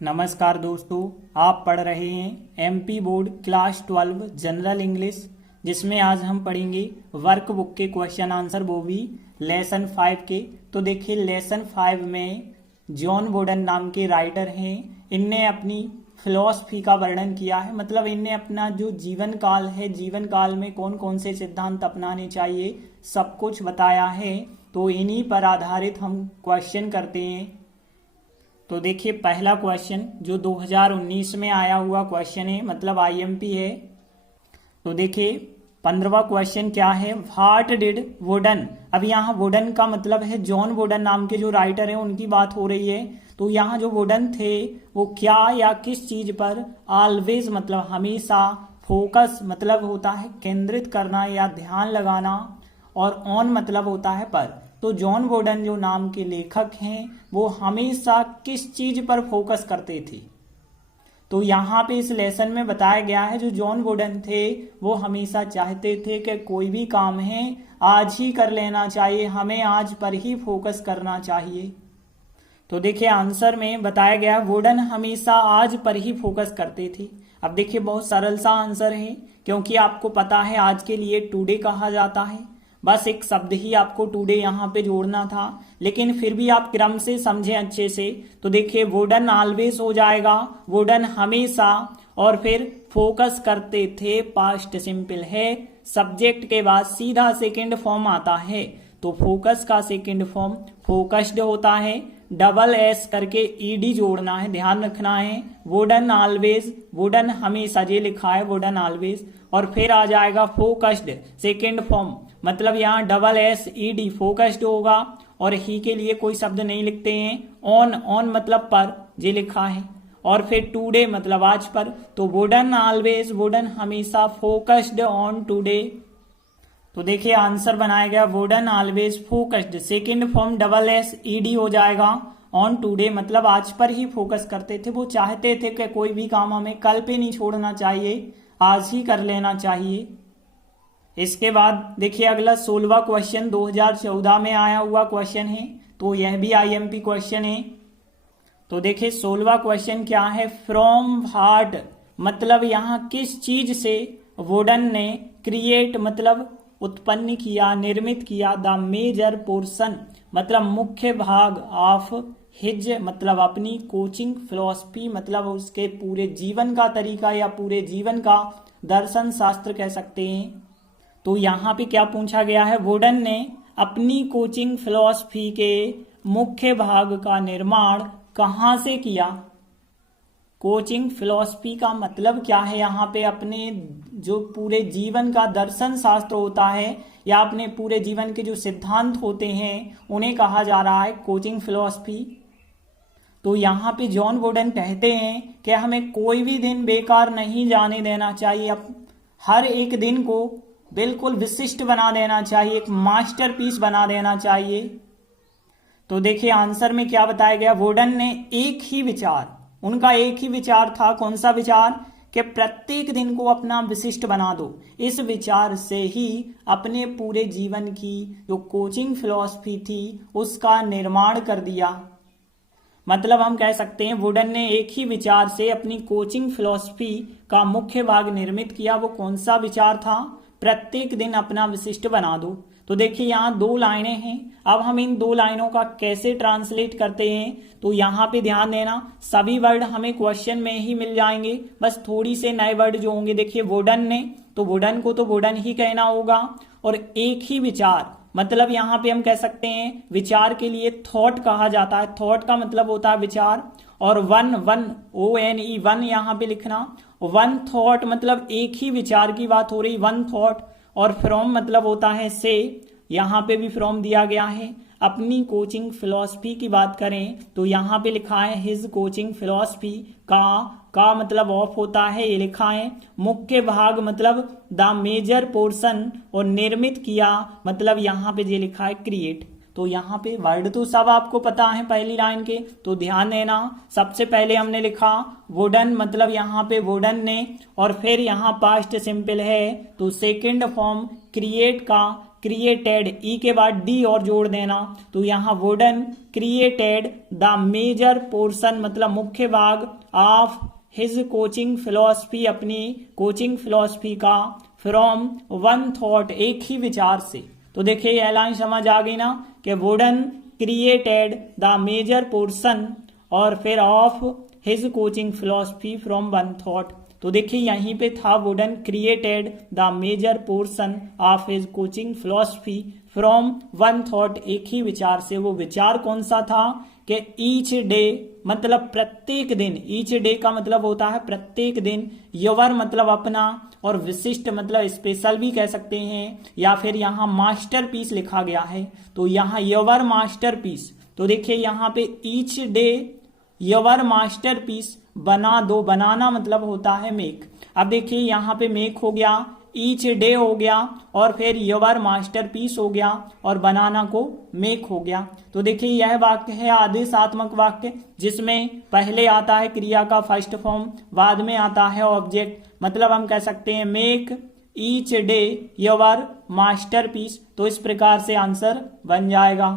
नमस्कार दोस्तों, आप पढ़ रहे हैं MP board class 12 general English, जिसमें आज हम पढ़ेंगे वर्कबुक के क्वेश्चन आंसर, वो भी लेसन 5 के। तो देखिए, लेसन 5 में जॉन बोर्डन नाम के राइटर हैं। इनने अपनी फिलॉसफी का वर्णन किया है, मतलब इनने अपना जो जीवन काल है, जीवन काल में कौन कौन से सिद्धांत अपनाने चाहिए, सब कुछ बताया है। तो इन्हीं पर आधारित हम क्वेश्चन करते हैं। तो देखिए, पहला क्वेश्चन जो 2019 में आया हुआ क्वेश्चन है, मतलब आईएमपी है। तो देखिए 15वां क्वेश्चन क्या है, व्हाट डिड वुडन। अब यहाँ वुडन का मतलब है जॉन वुडन नाम के जो राइटर हैं उनकी बात हो रही है। तो यहाँ जो वुडन थे वो क्या या किस चीज पर, ऑलवेज मतलब हमेशा, फोकस मतलब होता है केंद्रित करना या ध्यान लगाना, और ऑन मतलब होता है पर। तो जॉन वुडन जो नाम के लेखक हैं वो हमेशा किस चीज पर फोकस करते थे। तो यहाँ पे इस लेसन में बताया गया है जो जॉन वुडन थे वो हमेशा चाहते थे कि कोई भी काम है आज ही कर लेना चाहिए, हमें आज पर ही फोकस करना चाहिए। तो देखिए आंसर में बताया गया वुडन हमेशा आज पर ही फोकस करते थे। अब देखिए बहुत सरल सा आंसर है, क्योंकि आपको पता है आज के लिए टुडे कहा जाता है। बस एक शब्द ही आपको टुडे यहाँ पे जोड़ना था, लेकिन फिर भी आप क्रम से समझें अच्छे से। तो देखिए वुडन ऑलवेज हो जाएगा, वुडन हमेशा, और फिर फोकस करते थे पास्ट सिंपल है। सब्जेक्ट के बाद सीधा सेकंड फॉर्म आता है, तो फोकस का सेकंड फॉर्म फोकस्ड होता है। डबल एस करके ईडी जोड़ना है, ध्यान रखना है। वुडन ऑलवेज, वुडन हमेशा, ये लिखा है वुडन ऑलवेज, और फिर आ जाएगा फोकस्ड सेकंड फॉर्म, मतलब यहाँ डबल एस ईडी फोकस्ड होगा, और ही के लिए कोई शब्द नहीं लिखते हैं। ऑन, ऑन मतलब पर, ये लिखा है, और फिर टुडे मतलब आज पर। तो वुडन ऑलवेज, वुडन हमेशा, फोकस्ड ऑन टुडे। तो देखिए आंसर बनाया गया wooden always focused, second form double S ED हो जाएगा। ऑन टुडे मतलब आज पर ही फोकस करते थे, वो चाहते थे कि कोई भी काम हमें कल पे नहीं छोड़ना चाहिए, आज ही कर लेना चाहिए। इसके बाद देखिए अगला 16वां क्वेश्चन 2014 में आया हुआ क्वेश्चन है, तो यह भी आईएमपी क्वेश्चन है। तो देखिए 16वां क्वेश्चन क्या है, फ्रॉम व्हाट मतलब यहाँ किस चीज से वुडन ने क्रिएट मतलब उत्पन्न किया, निर्मित किया, द मेजर पोर्शन मतलब मुख्य भाग, ऑफ हिज मतलब अपनी, कोचिंग फिलॉसफी मतलब उसके पूरे जीवन का तरीका या पूरे जीवन का दर्शन शास्त्र कह सकते हैं। तो यहाँ पे क्या पूछा गया है, वुडन ने अपनी कोचिंग फिलॉसफी के मुख्य भाग का निर्माण कहाँ से किया। कोचिंग फिलॉसफी का मतलब क्या है, यहाँ पे अपने जो पूरे जीवन का दर्शन शास्त्र होता है या अपने पूरे जीवन के जो सिद्धांत होते हैं उन्हें कहा जा रहा है कोचिंग फिलॉसफी। तो यहाँ पे जॉन वुडन कहते हैं कि हमें कोई भी दिन बेकार नहीं जाने देना चाहिए, हर एक दिन को बिल्कुल विशिष्ट बना देना चाहिए, एक मास्टरपीस बना देना चाहिए। तो देखिए आंसर में क्या बताया गया, वुडन ने एक ही विचार, उनका एक ही विचार था, कौन सा विचार, कि प्रत्येक दिन को अपना विशिष्ट बना दो। इस विचार से ही अपने पूरे जीवन की जो कोचिंग फिलॉसफी थी उसका निर्माण कर दिया। मतलब हम कह सकते हैं वुडन ने एक ही विचार से अपनी कोचिंग फिलॉसफी का मुख्य भाग निर्मित किया। वो कौन सा विचार था, प्रत्येक दिन अपना विशिष्ट बना दो। तो देखिए यहाँ दो लाइनें हैं, अब हम इन दो लाइनों का कैसे ट्रांसलेट करते हैं, तो यहाँ पे ध्यान देना सभी वर्ड हमें क्वेश्चन में ही मिल जाएंगे, बस थोड़ी से नए वर्ड जो होंगे। देखिए वुडन ने, तो वुडन को तो वुडन ही कहना होगा, और एक ही विचार मतलब यहाँ पे हम कह सकते हैं विचार के लिए थॉट कहा जाता है, थॉट का मतलब होता है विचार, और वन, वन ONE वन यहाँ पे लिखना, वन थॉट मतलब एक ही विचार की बात हो रही, वन थॉट, और फ्रॉम मतलब होता है से, यहाँ पे भी फ्रॉम दिया गया है। अपनी कोचिंग फिलॉसफी की बात करें तो यहाँ पे लिखा है हिज कोचिंग फिलॉसफी, का मतलब ऑफ होता है, ये लिखा है। मुख्य भाग मतलब द मेजर पोर्शन, और निर्मित किया मतलब यहाँ पे ये लिखा है क्रिएट। तो यहाँ पे वर्ड तो सब आपको पता है पहली लाइन के, तो ध्यान देना। सबसे पहले हमने लिखा वुडन मतलब यहाँ पे वुडन ने, और फिर यहाँ पास्ट सिंपल है तो सेकंड फॉर्म क्रिएट का, क्रिएटेड, ई के बाद डी और जोड़ देना, तो यहाँ wooden created the major portion मतलब मुख्य भाग ऑफ हिज कोचिंग फिलॉसफी, अपनी कोचिंग फिलॉसफी का, फ्रॉम वन थॉट एक ही विचार से। तो देखिए यह लाइन समझ आ गई ना कि wooden created the major portion और फिर of his coaching philosophy from one thought. तो देखिए यहीं पे था wooden created the major portion of his coaching philosophy from one thought, एक ही विचार से। वो विचार कौन सा था कि ईच डे मतलब प्रत्येक दिन, ईच डे का मतलब होता है प्रत्येक दिन, योर मतलब अपना, और विशिष्ट मतलब स्पेशल भी कह सकते हैं, या फिर यहाँ मास्टरपीस लिखा गया है तो यहाँ योर मास्टरपीस। तो देखिए यहाँ पे ईच डे योर मास्टरपीस बना दो, बनाना मतलब होता है मेक। अब देखिए यहाँ पे मेक हो गया, ईच डे हो गया, और फिर योर मास्टरपीस हो गया, और बनाना को मेक हो गया। तो देखिए यह वाक्य है आदेशात्मक वाक्य, जिसमें पहले आता है क्रिया का फर्स्ट फॉर्म, बाद में आता है ऑब्जेक्ट। मतलब हम कह सकते हैं make each day your masterpiece. तो इस प्रकार से आंसर बन जाएगा।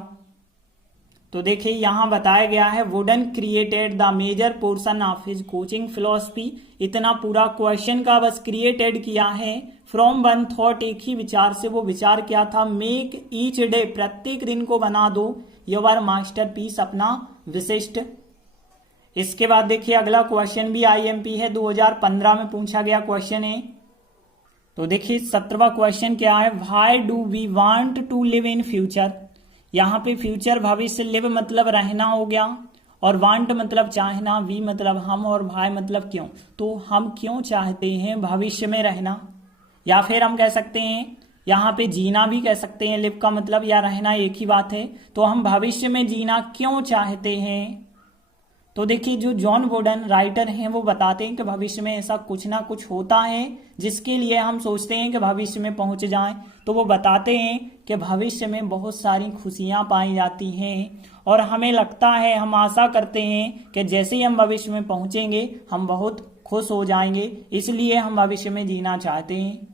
तो देखिए यहां बताया गया है wooden created the major portion of his coaching philosophy. इतना पूरा क्वेश्चन का बस क्रिएटेड किया है फ्रॉम वन थॉट, एक ही विचार से। वो विचार क्या था, मेक ईच डे प्रत्येक दिन को बना दो योर मास्टरपीस अपना विशिष्ट। इसके बाद देखिए अगला क्वेश्चन भी आईएमपी है, 2015 में पूछा गया क्वेश्चन है। तो देखिए 17वां क्वेश्चन क्या है, why do we want to live in future. यहाँ पे फ्यूचर भविष्य, लिव मतलब रहना हो गया, और वांट मतलब चाहना, वी मतलब हम, और भाई मतलब क्यों। तो हम क्यों चाहते हैं भविष्य में रहना, या फिर हम कह सकते हैं यहाँ पे जीना भी कह सकते हैं, लिव का मतलब या रहना एक ही बात है। तो हम भविष्य में जीना क्यों चाहते हैं। तो देखिए जो जॉन वुडन राइटर हैं वो बताते हैं कि भविष्य में ऐसा कुछ ना कुछ होता है जिसके लिए हम सोचते हैं कि भविष्य में पहुंच जाएं। तो वो बताते हैं कि भविष्य में बहुत सारी खुशियां पाई जाती हैं, और हमें लगता है, हम आशा करते हैं कि जैसे ही हम भविष्य में पहुंचेंगे हम बहुत खुश हो जाएंगे, इसलिए हम भविष्य में जीना चाहते हैं।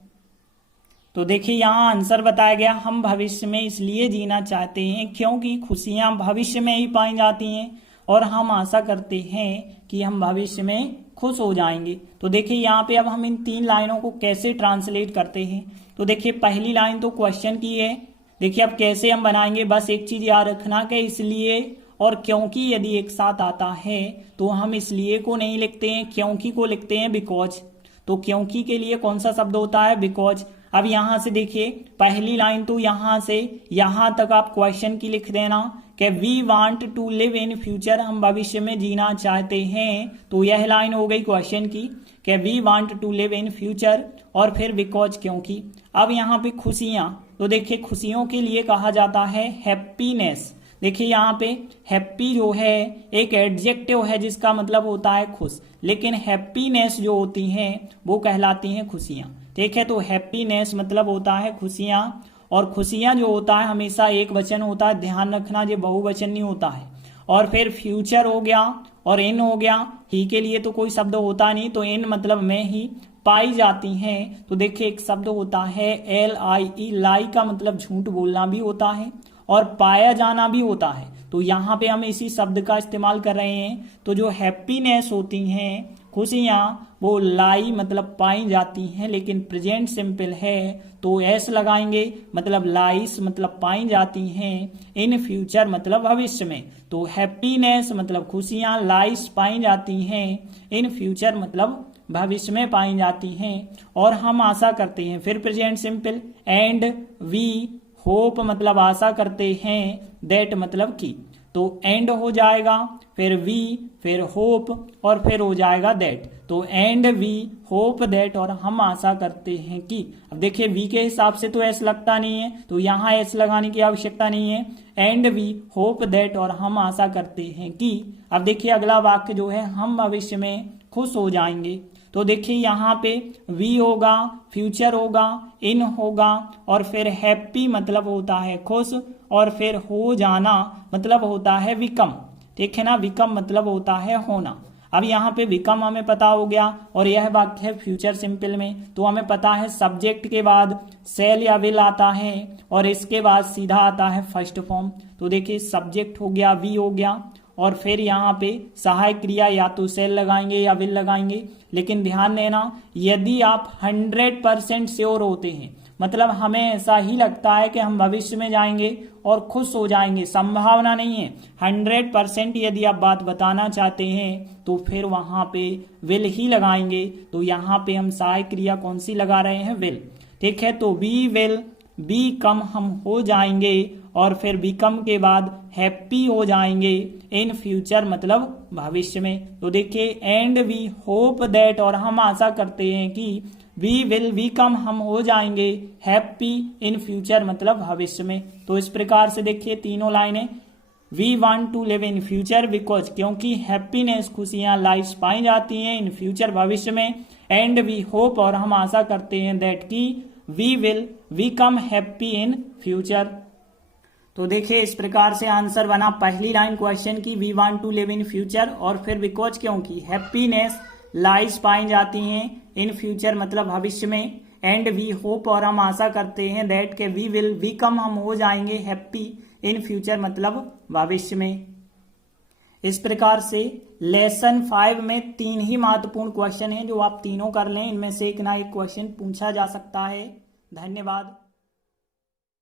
तो देखिए यहाँ आंसर बताया गया, हम भविष्य में इसलिए जीना चाहते हैं क्योंकि खुशियां भविष्य में ही पाई जाती हैं, और हम आशा करते हैं कि हम भविष्य में खुश हो जाएंगे। तो देखिए यहाँ पे अब हम इन 3 लाइनों को कैसे ट्रांसलेट करते हैं। तो देखिए पहली लाइन तो क्वेश्चन की है, देखिए अब कैसे हम बनाएंगे। बस एक चीज याद रखना कि इसलिए और क्योंकि यदि एक साथ आता है तो हम इसलिए को नहीं लिखते हैं, क्योंकि को लिखते हैं बिकॉज। तो क्योंकि के लिए कौन सा शब्द होता है, बिकॉज। अब यहां से देखिए पहली लाइन तो यहां से यहां तक आप क्वेश्चन की लिख देना कि we want to live in future, हम भविष्य में जीना चाहते हैं। तो यह लाइन हो गई क्वेश्चन की कि we want to live in future, और फिर बिकॉज क्योंकि। अब यहाँ पे खुशियां, तो देखिए खुशियों के लिए कहा जाता है हैप्पीनेस। देखिए यहाँ पे हैप्पी जो है एक एडजेक्टिव है जिसका मतलब होता है खुश, लेकिन हैप्पीनेस जो होती हैं वो कहलाती हैं खुशियां। ठीक है, तो हैप्पीनेस मतलब होता है खुशियां, और खुशियां जो होता है हमेशा एक वचन होता है, ध्यान रखना ये बहुवचन नहीं होता है। और फिर फ्यूचर हो गया, और इन हो गया, ही के लिए तो कोई शब्द होता नहीं, तो इन मतलब में ही पाई जाती हैं। तो देखिए एक शब्द होता है LIE, लाई का मतलब झूठ बोलना भी होता है, और पाया जाना भी होता है। तो यहाँ पे हम इसी शब्द का इस्तेमाल कर रहे हैं। तो जो हैप्पीनेस होती हैं खुशियां, वो लाई मतलब पाई जाती हैं, लेकिन प्रेजेंट सिंपल है तो एस लगाएंगे, मतलब लाइस मतलब पाई जाती हैं, इन फ्यूचर मतलब भविष्य में। तो हैप्पीनेस मतलब खुशियां, लाइस पाई जाती हैं, इन फ्यूचर मतलब भविष्य में पाई जाती हैं, और हम आशा करते हैं। फिर present simple, and we hope मतलब आशा करते हैं, दैट मतलब की। तो एंड हो जाएगा, फिर वी, फिर होप, और फिर हो जाएगा दैट। तो एंड वी होप दैट, और हम आशा करते हैं कि। अब देखिए वी के हिसाब से तो एस लगता नहीं है, तो यहाँ एस लगाने की आवश्यकता नहीं है। एंड वी होप दैट, और हम आशा करते हैं कि। अब देखिए अगला वाक्य जो है, हम भविष्य में खुश हो जाएंगे। तो देखिए यहाँ पे वी होगा, फ्यूचर होगा, इन होगा, और फिर हैप्पी मतलब होता है खुश, और फिर हो जाना मतलब होता है विकम। ठीक है ना, विकम मतलब होता है होना। अब यहाँ पे बिकम हमें पता हो गया और यह वाक्य है फ्यूचर सिंपल में, तो हमें पता है सब्जेक्ट के बाद शैल या विल आता है और इसके बाद सीधा आता है फर्स्ट फॉर्म। तो देखिए सब्जेक्ट हो गया, वी हो गया और फिर यहाँ पे सहायक क्रिया या तो शैल लगाएंगे या विल लगाएंगे। लेकिन ध्यान देना, यदि आप 100% श्योर होते हैं, मतलब हमें ऐसा ही लगता है कि हम भविष्य में जाएंगे और खुश हो जाएंगे, संभावना नहीं है, 100% यदि आप बात बताना चाहते हैं तो फिर वहां पे विल ही लगाएंगे। तो यहाँ पे हम सहायक क्रिया कौन सी लगा रहे हैं, विल। ठीक है, तो वी विल बीकम हम हो जाएंगे और फिर बीकम के बाद हैप्पी हो जाएंगे इन फ्यूचर मतलब भविष्य में। तो देखिए एंड वी होप दैट, और हम आशा करते हैं कि वी विल बीकम हम हो जाएंगे हैप्पी इन फ्यूचर मतलब भविष्य में। तो इस प्रकार से देखिए तीनों लाइनें, we want to live in future because, क्योंकि हैप्पीनेस खुशियां लाइफ पाई जाती हैं इन फ्यूचर भविष्य में। एंड वी होप, और हम आशा करते हैं दैट की we will become happy in future. तो देखिए इस प्रकार से आंसर बना पहली लाइन क्वेश्चन की, we want to live in future और फिर बिकॉज, क्योंकि हैप्पीनेस लाइज पाई जाती हैं इन फ्यूचर मतलब भविष्य में। एंड वी होप, और हम आशा करते हैं दैट के वी विल बीकम हम हो जाएंगे हैप्पी इन फ्यूचर मतलब भविष्य में। इस प्रकार से लेसन 5 में 3 ही महत्वपूर्ण क्वेश्चन हैं जो आप तीनों कर लें, इनमें से एक ना एक क्वेश्चन पूछा जा सकता है। धन्यवाद।